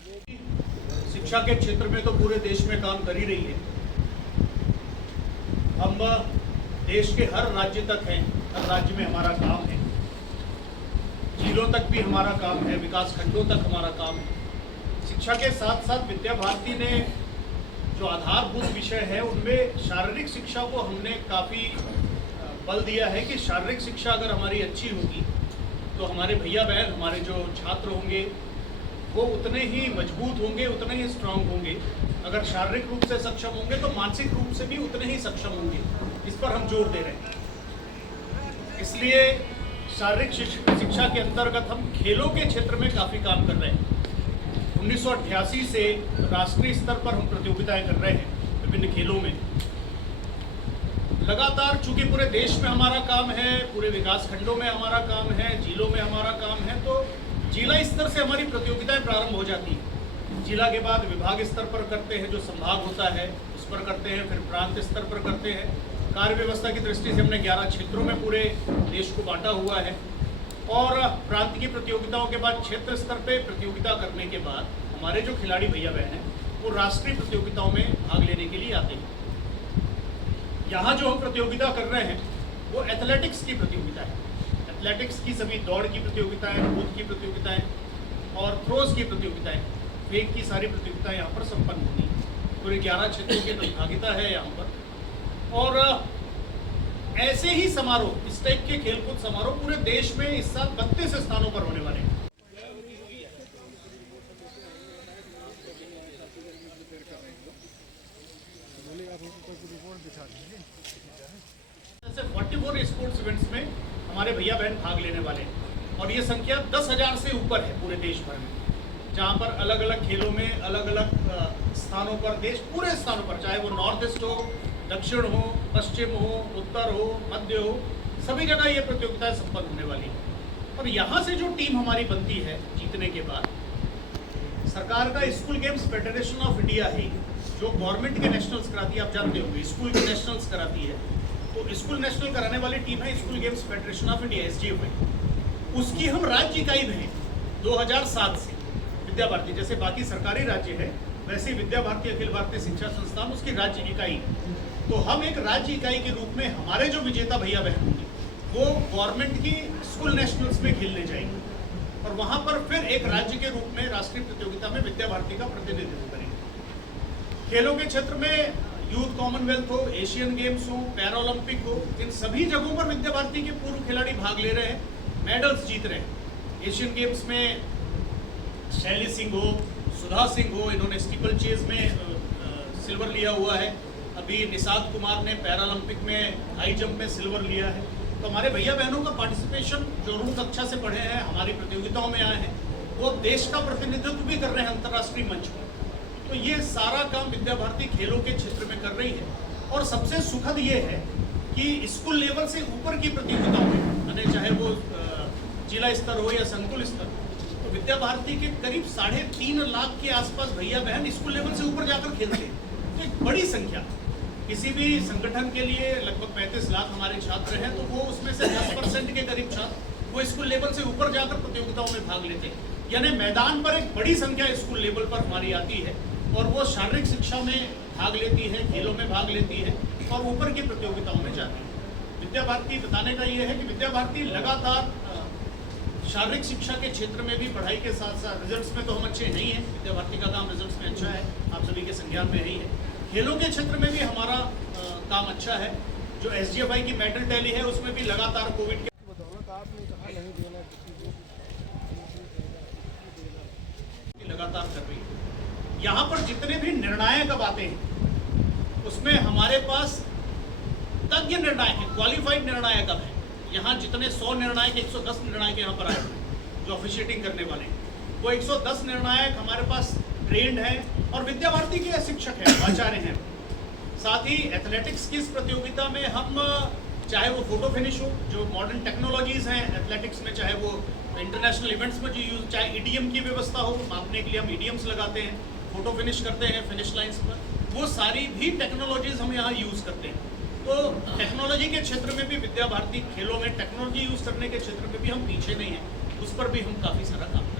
शिक्षा के क्षेत्र में तो पूरे देश में काम कर ही रही है। हम देश के हर राज्य तक हैं, हर राज्य में हमारा काम है, जिलों तक भी हमारा काम है, विकास खंडों तक हमारा काम है। शिक्षा के साथ साथ विद्या भारती ने जो आधारभूत विषय है उनमें शारीरिक शिक्षा को हमने काफ़ी बल दिया है कि शारीरिक शिक्षा अगर हमारी अच्छी होगी तो हमारे भैया बहन, हमारे जो छात्र होंगे वो उतने ही मजबूत होंगे, उतने ही स्ट्रांग होंगे। अगर शारीरिक रूप से सक्षम होंगे तो मानसिक रूप से भी उतने ही सक्षम होंगे। इस पर हम जोर दे रहे हैं। इसलिए शारीरिक शिक्षा के अंतर्गत हम खेलों के क्षेत्र में काफ़ी काम कर रहे हैं। 1988 से राष्ट्रीय स्तर पर हम प्रतियोगिताएं कर रहे हैं विभिन्न खेलों में। लगातार चूंकि पूरे देश में हमारा काम है, पूरे विकास खंडों में हमारा काम है, जिलों में हमारा काम है, तो जिला स्तर से हमारी प्रतियोगिताएं प्रारंभ हो जाती हैं। जिला के बाद विभाग स्तर पर करते हैं, जो संभाग होता है उस पर करते हैं, फिर प्रांत स्तर पर करते हैं। कार्य व्यवस्था की दृष्टि से हमने 11 क्षेत्रों में पूरे देश को बांटा हुआ है और प्रांत की प्रतियोगिताओं के बाद क्षेत्र स्तर पे प्रतियोगिता करने के बाद हमारे जो खिलाड़ी भैया बहन हैं वो राष्ट्रीय प्रतियोगिताओं में भाग लेने के लिए आते हैं। यहाँ जो हम प्रतियोगिता कर रहे हैं वो एथलेटिक्स की प्रतियोगिता है। एथलेटिक्स की सभी दौड़ की प्रतियोगिताएं, कूद की प्रतियोगिताएं और थ्रोज की प्रतियोगिताएं, फेंक की सारी प्रतियोगिताएं यहाँ पर संपन्न होती हैं। पूरे 11 क्षेत्रों की प्रतिभागिता है यहाँ पर। और ऐसे ही समारोह, इस टाइप के खेलकूद समारोह पूरे देश में इस साल 32 स्थानों पर होने वाले हैं। ऐसे 44 स्पोर्ट्स इवेंट्स में हमारे भैया बहन भाग लेने वाले हैं और ये संख्या 10,000 से ऊपर है पूरे देश भर में, जहाँ पर अलग अलग खेलों में अलग अलग स्थानों पर, देश पूरे स्थानों पर, चाहे वो नॉर्थ ईस्ट हो, दक्षिण हो, पश्चिम हो, उत्तर हो, मध्य हो, सभी जगह ये प्रतियोगिताएं संपन्न होने वाली है। और यहाँ से जो टीम हमारी बनती है जीतने के बाद, सरकार का school games federation of India है जो गवर्नमेंट के नेशनल्स कराती है। आप जानते होंगे स्कूल के नेशनल्स कराती है, तो स्कूल नेशनल कराने वाली टीम है school games federation of India, SGFI। उसकी हम राज्य इकाई में हैं 2007 से। विद्या भारती जैसे बाकी सरकारी राज्य है वैसे विद्या भारती अखिल भारतीय शिक्षा संस्थान उसकी राज्य इकाई है। तो हम एक राज्य इकाई के रूप में हमारे जो विजेता भैया बहन होंगे वो गवर्नमेंट की स्कूल नेशनल्स में खेलने जाएंगे और वहाँ पर फिर एक राज्य के रूप में राष्ट्रीय प्रतियोगिता में विद्या भारती का प्रतिनिधित्व करेंगे। खेलों के क्षेत्र में यूथ कॉमनवेल्थ हो, एशियन गेम्स हो, पैरा ओलंपिक हो, इन सभी जगहों पर विद्या भारती के पूर्व खिलाड़ी भाग ले रहे हैं, मेडल्स जीत रहे हैं। एशियन गेम्स में शैली सिंह हो, सुधा सिंह हो, इन्होंने स्टीपल चेज में सिल्वर लिया हुआ है। अभी निषाद कुमार ने पैरा ओलंपिक में हाई जंप में सिल्वर लिया है। तो हमारे भैया बहनों का पार्टिसिपेशन जो रूप कक्षा से पढ़े हैं, हमारी प्रतियोगिताओं में आए हैं, वो देश का प्रतिनिधित्व भी कर रहे हैं अंतर्राष्ट्रीय मंच पर। तो ये सारा काम विद्या भारती खेलों के क्षेत्र में कर रही है। और सबसे सुखद ये है कि स्कूल लेवल से ऊपर की प्रतियोगिताओं में, यानी चाहे वो जिला स्तर हो या संकुल स्तर, तो विद्या भारती के करीब 3.5 लाख के आसपास भैया बहन स्कूल लेवल से ऊपर जाकर खेलते हैं। तो एक बड़ी संख्या। किसी भी संगठन के लिए लगभग 35 लाख हमारे छात्र हैं, तो वो उसमें से 10% के करीब छात्र वो स्कूल लेवल से ऊपर जाकर प्रतियोगिताओं में भाग लेते हैं। यानी मैदान पर एक बड़ी संख्या स्कूल लेवल पर हमारी आती है और वो शारीरिक शिक्षा में भाग लेती है, खेलों में भाग लेती है और ऊपर की प्रतियोगिताओं में जाती है। विद्या भारती बताने का ये है कि विद्या भारती लगातार शारीरिक शिक्षा के क्षेत्र में भी पढ़ाई के साथ साथ, रिजल्ट्स में तो हम अच्छे नहीं हैं, विद्या भारती का काम रिजल्ट्स में अच्छा है, आप सभी के संज्ञान में ही है। खेलों के क्षेत्र में भी हमारा काम अच्छा है। जो SGFI की मेडल टैली है उसमें भी लगातार कोविड के लगातार कर रही है। यहाँ पर जितने भी निर्णायक बातें हैं उसमें हमारे पास तज्ञ निर्णायक हैं, क्वालिफाइड निर्णायक अब हैं। यहाँ जितने 100 निर्णायक, 110 निर्णायक यहाँ पर आए जो ऑफिशिएटिंग करने वाले हैं, वो 110 निर्णायक हमारे पास ट्रेंड हैं और विद्या भारती के शिक्षक हैं, आचार्य हैं। साथ ही एथलेटिक्स की इस प्रतियोगिता में हम, चाहे वो फोटो फिनिश हो, जो मॉडर्न टेक्नोलॉजीज हैं एथलेटिक्स में, चाहे वो इंटरनेशनल इवेंट्स में जो यूज, चाहे EDM की व्यवस्था हो, मापने के लिए हम EDMs लगाते हैं, फोटो फिनिश करते हैं फिनिश लाइंस पर, वो सारी भी टेक्नोलॉजीज हम यहाँ यूज़ करते हैं। तो टेक्नोलॉजी के क्षेत्र में भी विद्या भारती खेलों में टेक्नोलॉजी यूज़ करने के क्षेत्र में भी हम पीछे नहीं हैं, उस पर भी हम काफ़ी सारा काम करते हैं।